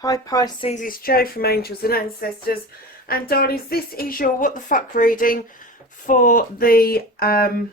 Hi Pisces, it's Jo from Angels and Ancestors, and darlings, this is your what the fuck reading for the 15th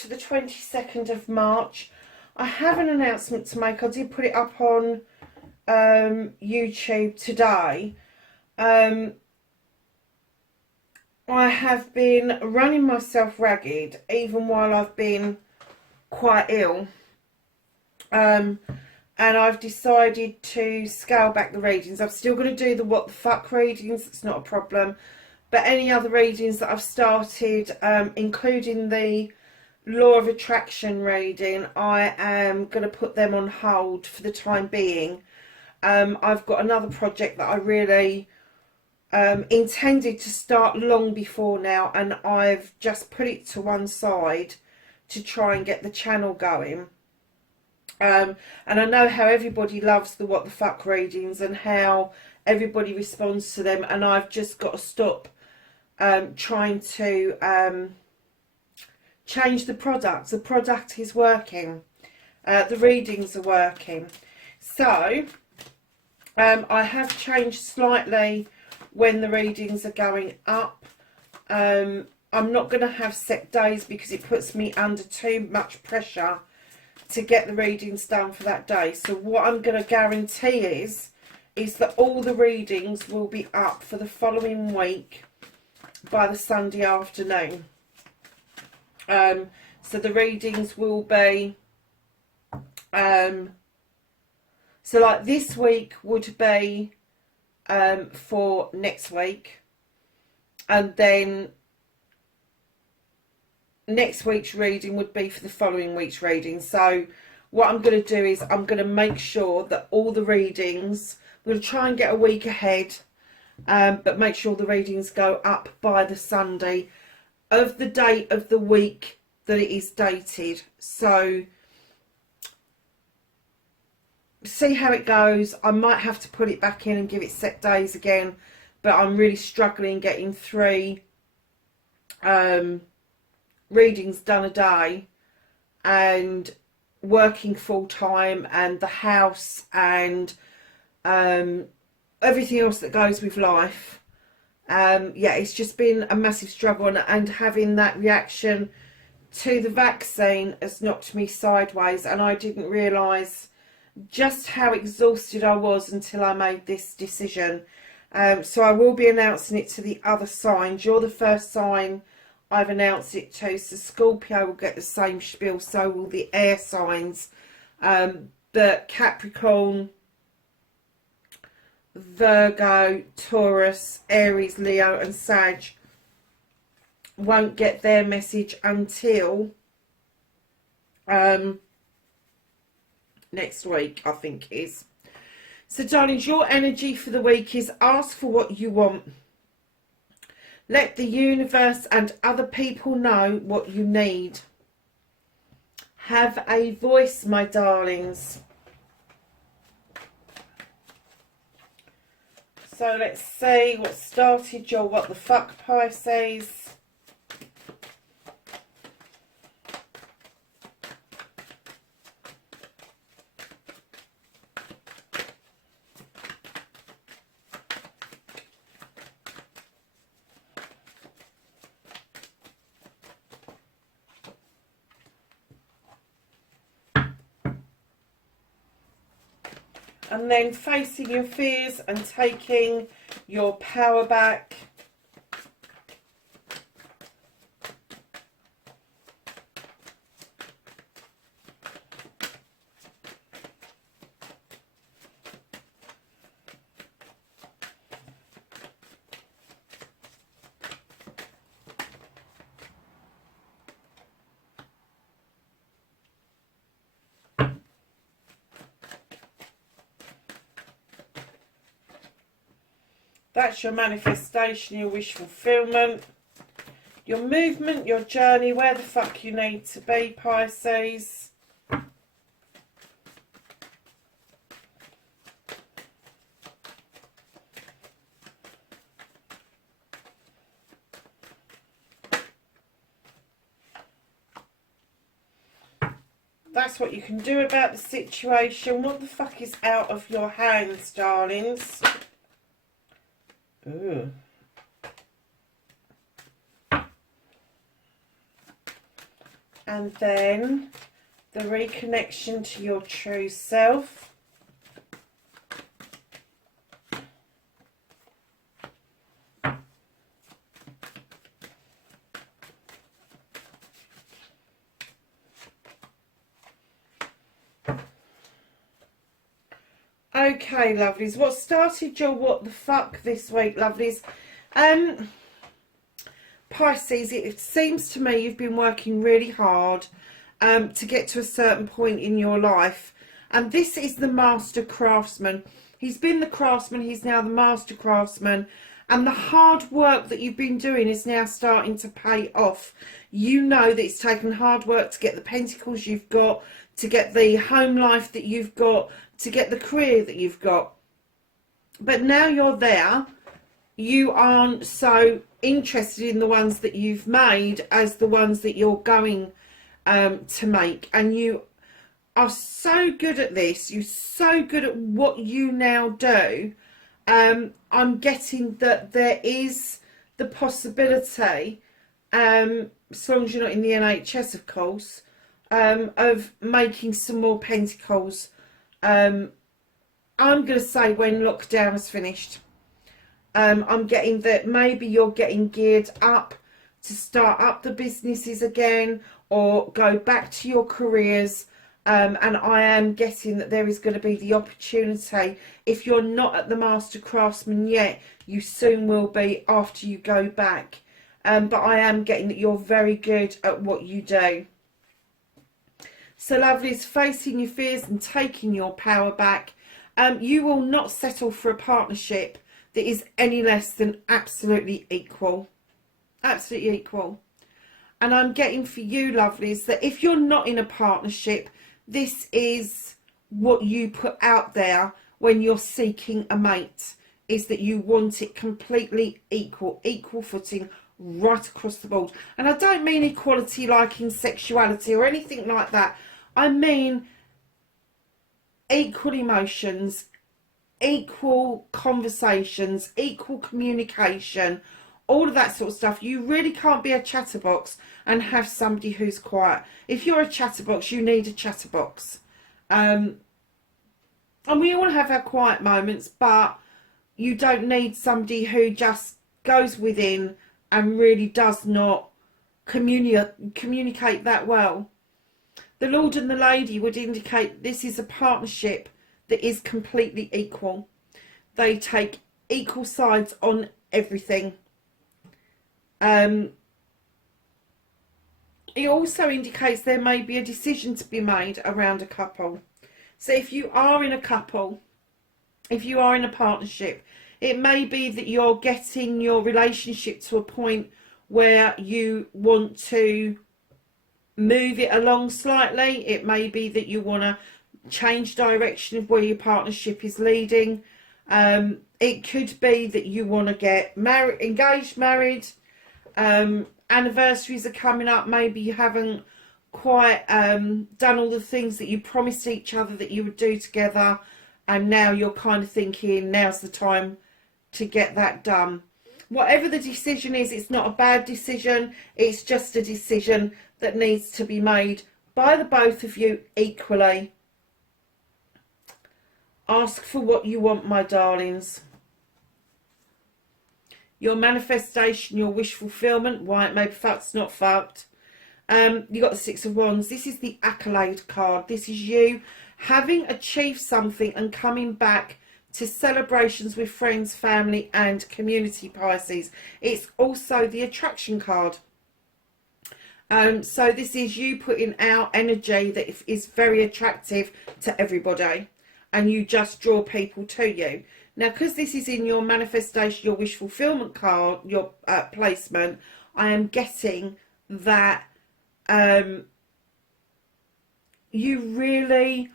to the 22nd of March. I have an announcement to make. I did put it up on YouTube today. I have been running myself ragged even while I've been quite ill. And I've decided to scale back the readings. I'm still going to do the what the fuck readings, it's not a problem. But any other readings that I've started, including the Law of Attraction reading, I am going to put them on hold for the time being. I've got another project that I really intended to start long before now, and I've just put it to one side to try and get the channel going. And I know how everybody loves the what the fuck readings and how everybody responds to them, and I've just got to stop trying to change the product. The product is working. The readings are working. So I have changed slightly when the readings are going up. I'm not going to have set days because it puts me under too much pressure to get the readings done for that day. So what I'm going to guarantee is that all the readings will be up for the following week by the Sunday afternoon. So the readings will be so like this week would be for next week, and then next week's reading would be for the following week's reading. So what I'm going to do is I'm going to make sure that all the readings, we'll try and get a week ahead, but make sure the readings go up by the Sunday of the date of the week that it is dated. So see how it goes. I might have to put it back in and give it set days again, but I'm really struggling getting 3 readings done a day, and working full time, and the house, and everything else that goes with life. Yeah, it's just been a massive struggle, and having that reaction to the vaccine has knocked me sideways, and I didn't realise just how exhausted I was until I made this decision. So I will be announcing it to the other signs. You're the first sign I've announced it to, so Scorpio will get the same spiel, so will the air signs. But Capricorn, Virgo, Taurus, Aries, Leo and Sag won't get their message until next week, I think it is. So darlings, your energy for the week is ask for what you want. Let the universe and other people know what you need. Have a voice, my darlings. So let's see what started your what the fuck, Pisces. And then facing your fears and taking your power back. That's your manifestation, your wish fulfillment. your movement, your journey, where the fuck you need to be, Pisces. That's what you can do about the situation. What the fuck is out of your hands, darlings? Ooh. And then the reconnection to your true self. Okay, lovelies. What started your what the fuck this week, lovelies? Pisces, it seems to me you've been working really hard to get to a certain point in your life. And this is the master craftsman. He's been the craftsman, he's now the master craftsman. And the hard work that you've been doing is now starting to pay off. You know that it's taken hard work to get the pentacles you've got, to get the home life that you've got, to get the career that you've got. But now you're there, you aren't so interested in the ones that you've made as the ones that you're going to make. And you are so good at this, you're so good at what you now do. I'm getting that there is the possibility, as long as you're not in the NHS, of course, of making some more pentacles. I'm going to say when lockdown is finished. I'm getting that maybe you're getting geared up to start up the businesses again or go back to your careers. And I am getting that there is going to be the opportunity. If you're not at the master craftsman yet, you soon will be after you go back. But I am getting that you're very good at what you do. So lovelies, facing your fears and taking your power back. You will not settle for a partnership that is any less than absolutely equal. Absolutely equal. And I'm getting for you, lovelies, that if you're not in a partnership, this is what you put out there when you're seeking a mate, is that you want it completely equal footing right across the board. And I don't mean equality like in sexuality or anything like that. I mean equal emotions, equal conversations, equal communication, all of that sort of stuff. You really can't be a chatterbox and have somebody who's quiet. If you're a chatterbox, you need a chatterbox. And we all have our quiet moments, but you don't need somebody who just goes within and really does not communicate that well. The Lord and the Lady would indicate this is a partnership that is completely equal. They take equal sides on everything. It also indicates there may be a decision to be made around a couple. So if you are in a couple, if you are in a partnership, it may be that you're getting your relationship to a point where you want to move it along slightly. It may be that you want to change direction of where your partnership is leading. It could be that you want to get married, engaged, married. Anniversaries are coming up. Maybe you haven't quite done all the things that you promised each other that you would do together, and now you're kind of thinking now's the time to get that done. Whatever the decision is, it's not a bad decision. It's just a decision that needs to be made by the both of you equally. Ask for what you want, my darlings. Your manifestation, your wish fulfillment, why it may be fucked, it's not fucked. You got the Six of Wands. This is the accolade card. This is you having achieved something and coming back to celebrations with friends, family and community, Pisces. It's also the attraction card. So this is you putting out energy that is very attractive to everybody, and you just draw people to you. Now, because this is in your manifestation, your wish fulfillment card, your placement, I am getting that you really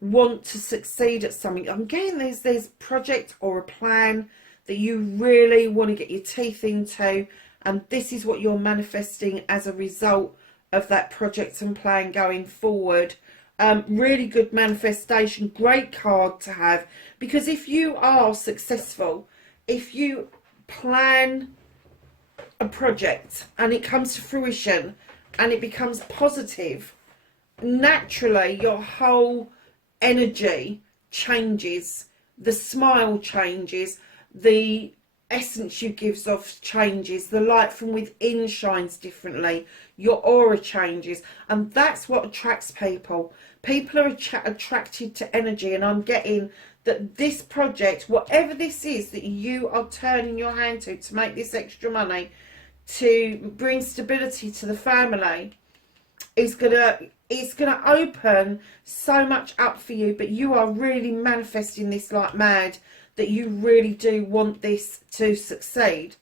want to succeed at something. I'm getting there's a project or a plan that you really want to get your teeth into, and this is what you're manifesting as a result of that project and plan going forward. Really good manifestation, great card to have, because if you are successful, if you plan a project and it comes to fruition and it becomes positive, naturally your whole energy changes, the smile changes, the essence you give off changes, the light from within shines differently, your aura changes, and that's what attracts people. People are attracted to energy, and I'm getting that this project, whatever this is that you are turning your hand to make this extra money, to bring stability to the family, it's gonna open so much up for you. But you are really manifesting this like mad, that you really do want this to succeed.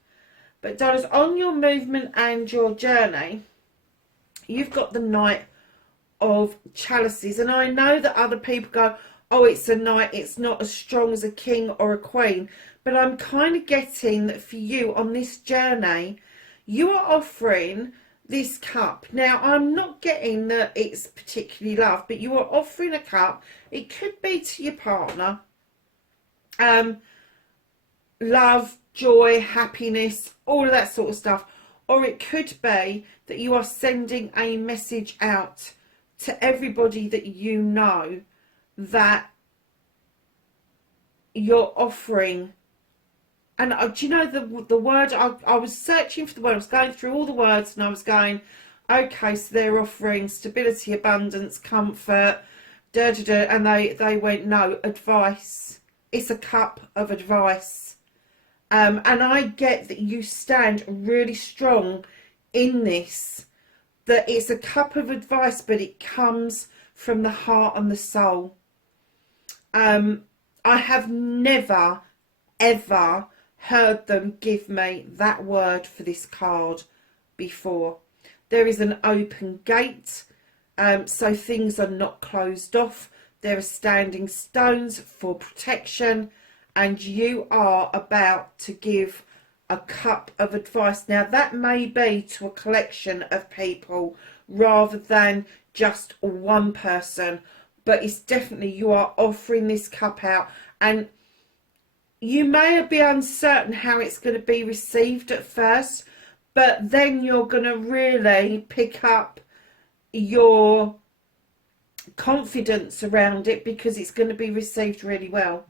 But darlings, on your movement and your journey, you've got the Knight of Chalices, and I know that other people go, oh, it's a knight, it's not as strong as a king or a queen, but I'm kind of getting that for you on this journey, you are offering this cup. Now, I'm not getting that it's particularly love, but you are offering a cup. It could be to your partner, love, joy, happiness, all of that sort of stuff, or it could be that you are sending a message out to everybody that you know, that you're offering. And do you know the word, I was searching for the word, I was going through all the words, and I was going, okay, so they're offering stability, abundance, comfort, and they went, no, advice. It's a cup of advice. And I get that you stand really strong in this, that it's a cup of advice, but it comes from the heart and the soul. I have never, ever heard them give me that word for this card before. There is an open gate, so things are not closed off. There are standing stones for protection, and you are about to give a cup of advice. Now, that may be to a collection of people rather than just one person, but it's definitely, you are offering this cup out, and you may be uncertain how it's going to be received at first, but then you're going to really pick up your confidence around it, because it's going to be received really well.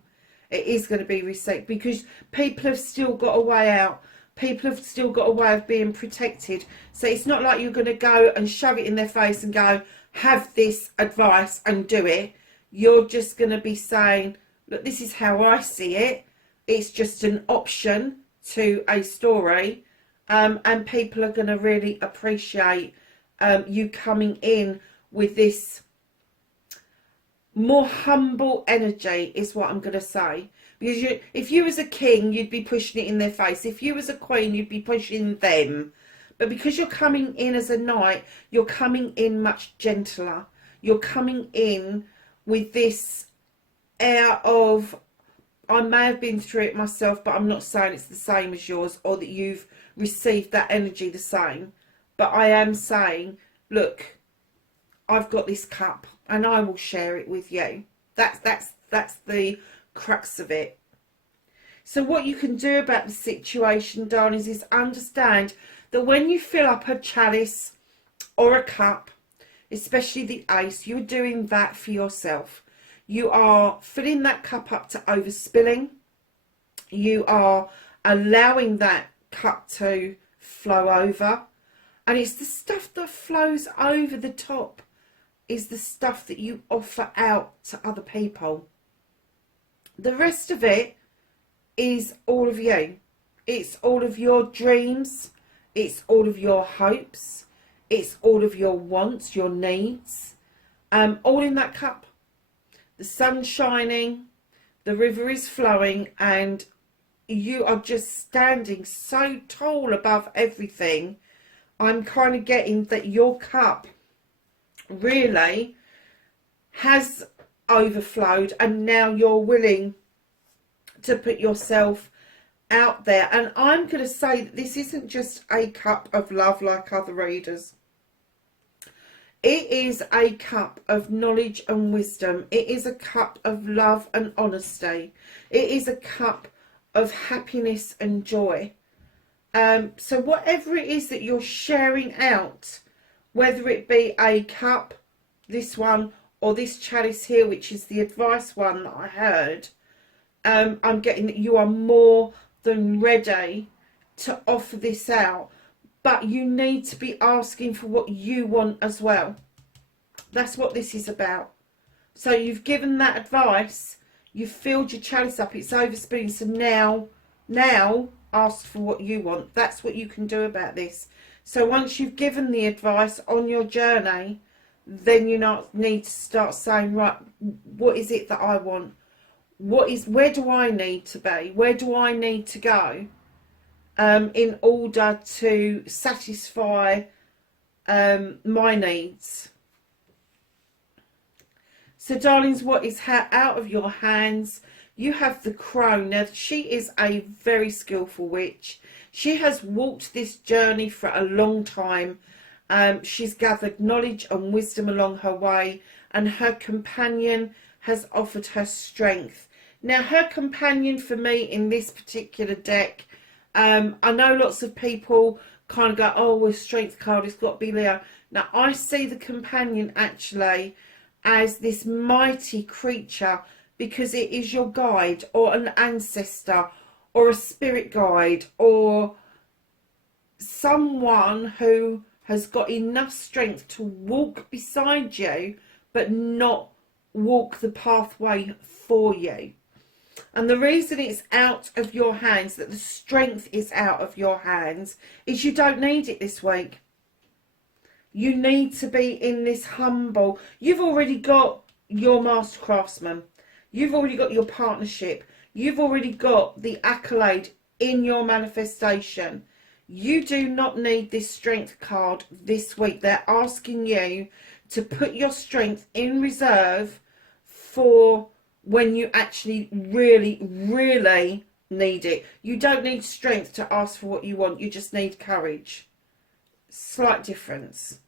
It is going to be received because people have still got a way out. People have still got a way of being protected. So it's not like you're going to go and shove it in their face and go, have this advice and do it. You're just going to be saying, look, this is how I see it. It's just an option to a story. And people are going to really appreciate you coming in with this more humble energy, is what I'm going to say. Because if you was a king, you'd be pushing it in their face. If you was a queen, you'd be pushing them. But because you're coming in as a knight, you're coming in much gentler. You're coming in with this air of, I may have been through it myself, but I'm not saying it's the same as yours, or that you've received that energy the same. But I am saying, look, I've got this cup and I will share it with you. That's the crux of it. So what you can do about the situation, darlings, is understand that when you fill up a chalice or a cup, especially the ace, you're doing that for yourself. You are filling that cup up to overspilling. You are allowing that cup to flow over. And it's the stuff that flows over the top is the stuff that you offer out to other people. The rest of it is all of you. It's all of your dreams. It's all of your hopes. It's all of your wants, your needs. All in that cup. The sun's shining, the river is flowing, and you are just standing so tall above everything I'm kind of getting that your cup really has overflowed, and now you're willing to put yourself out there. And I'm going to say that this isn't just a cup of love like other readers. It is a cup of knowledge and wisdom. It is a cup of love and honesty. It is a cup of happiness and joy. So whatever it is that you're sharing out, whether it be a cup, this one, or this chalice here, which is the advice one that I heard, I'm getting that you are more than ready to offer this out. But you need to be asking for what you want as well. That's what this is about. So you've given that advice, you've filled your chalice up, it's overspilling. So now ask for what you want. That's what you can do about this. So once you've given the advice on your journey, then you need to start saying, right, what is it that I want? Where do I need to be? Where do I need to go? In order to satisfy my needs. So darlings, what is out of your hands? You have the crone. Now she is a very skillful witch. She has walked this journey for a long time. She's gathered knowledge and wisdom along her way, and her companion has offered her strength. Now her companion for me in this particular deck, I know lots of people kind of go, oh, well, strength card, it's got to be Leo. Now, I see the companion actually as this mighty creature, because it is your guide or an ancestor or a spirit guide or someone who has got enough strength to walk beside you but not walk the pathway for you. And the reason it's out of your hands, that the strength is out of your hands, is you don't need it this week. You need to be in this humble. You've already got your master craftsman. You've already got your partnership. You've already got the accolade in your manifestation. You do not need this strength card this week. They're asking you to put your strength in reserve for when you actually really, really need it. You don't need strength to ask for what you want. You just need courage. Slight difference.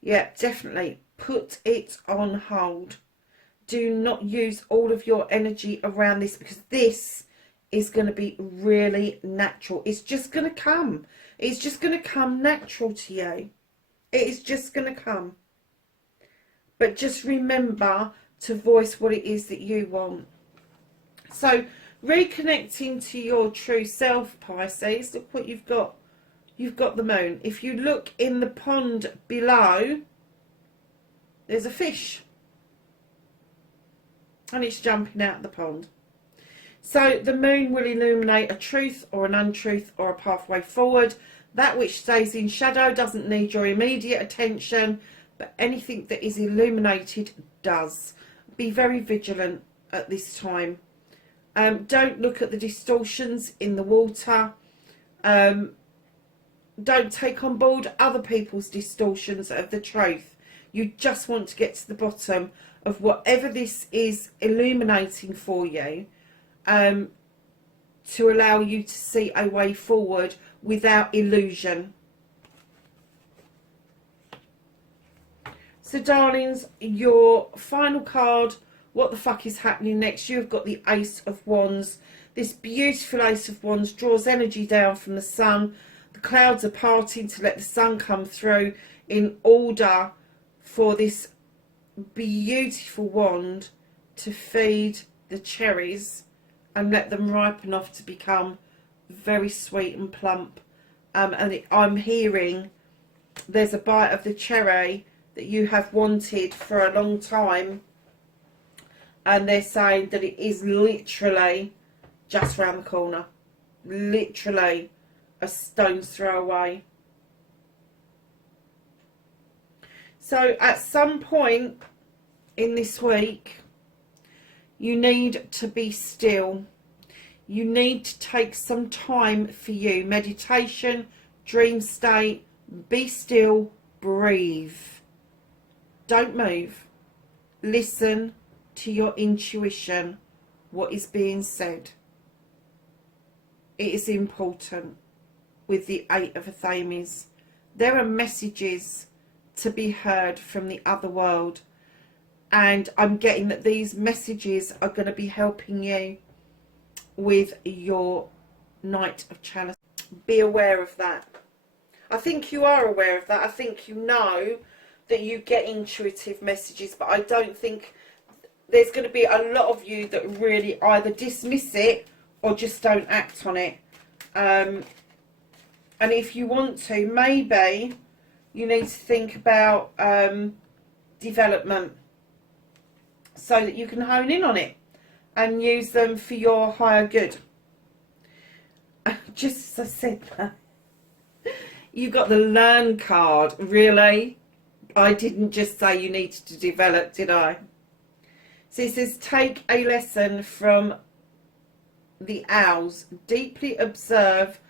Yeah, definitely. Put it on hold. Do not use all of your energy around this, because this is going to be really natural. It's just going to come. It's just going to come natural to you. It is just going to come. But just remember to voice what it is that you want. So, reconnecting to your true self, Pisces, look what you've got. You've got the moon. If you look in the pond below, there's a fish. And it's jumping out of the pond. So the moon will illuminate a truth or an untruth or a pathway forward. That which stays in shadow doesn't need your immediate attention, but anything that is illuminated does. Be very vigilant at this time. Don't look at the distortions in the water. Don't take on board other people's distortions of the truth. You just want to get to the bottom of whatever this is illuminating for you, to allow you to see a way forward without illusion. So darlings, your final card, what the fuck is happening next? You've got the Ace of Wands. This beautiful Ace of Wands draws energy down from the sun. The clouds are parting to let the sun come through in order for this beautiful wand to feed the cherries and let them ripen off to become very sweet and plump. I'm hearing there's a bite of the cherry that you have wanted for a long time, and they're saying that it is literally just round the corner, literally a stone's throw away. So at some point in this week, You need to be still. You need to take some time for you. Meditation, dream state, be still, breathe. Don't move. Listen to your intuition, what is being said. It is important with the Eight of Athames. There are messages to be heard from the other world, and I'm getting that these messages are going to be helping you with your Knight of Chalice. Be aware of that. I think you are aware of that. I think you know that you get intuitive messages, but I don't think there's going to be a lot of you that really either dismiss it or just don't act on it. And if you want to, maybe you need to think about development so that you can hone in on it and use them for your higher good. Just as I said that, you got the learn card. Really? I didn't just say you needed to develop, did I? So it says, take a lesson from the owls. Deeply observe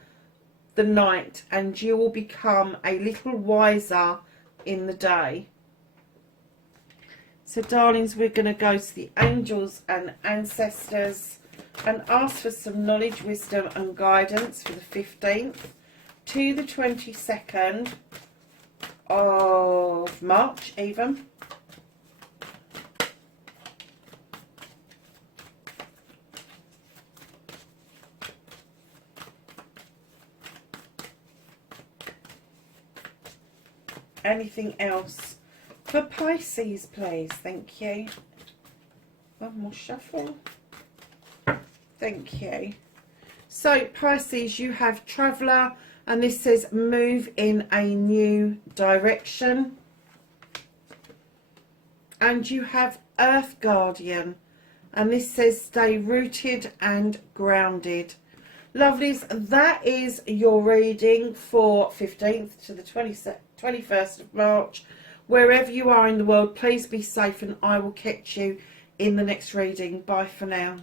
the night and you will become a little wiser in the day. So darlings, we're going to go to the angels and ancestors and ask for some knowledge, wisdom and guidance for the 15th to the 22nd of March even. Anything else for Pisces, please? Thank you. One more shuffle. Thank you. So Pisces, you have Traveller, and this says move in a new direction. And you have Earth Guardian, and this says stay rooted and grounded. Lovelies, that is your reading for 15th to the 21st of March. Wherever you are in the world, please be safe, and I will catch you in the next reading. Bye for now.